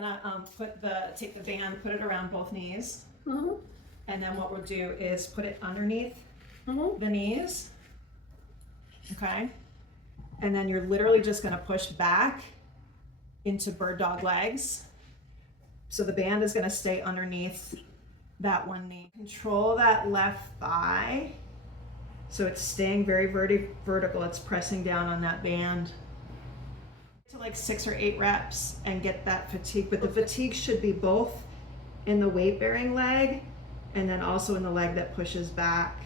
gonna take the band, put it around both knees. And then what we'll do is put it underneath the knees. Okay. And then you're literally just gonna push back into bird dog legs. So the band is gonna stay underneath that one knee. Control that left thigh. So it's staying very vertical. It's pressing down on that band. To like 6 or 8 reps and get that fatigue. But the fatigue should be both in the weight bearing leg and then also in the leg that pushes back.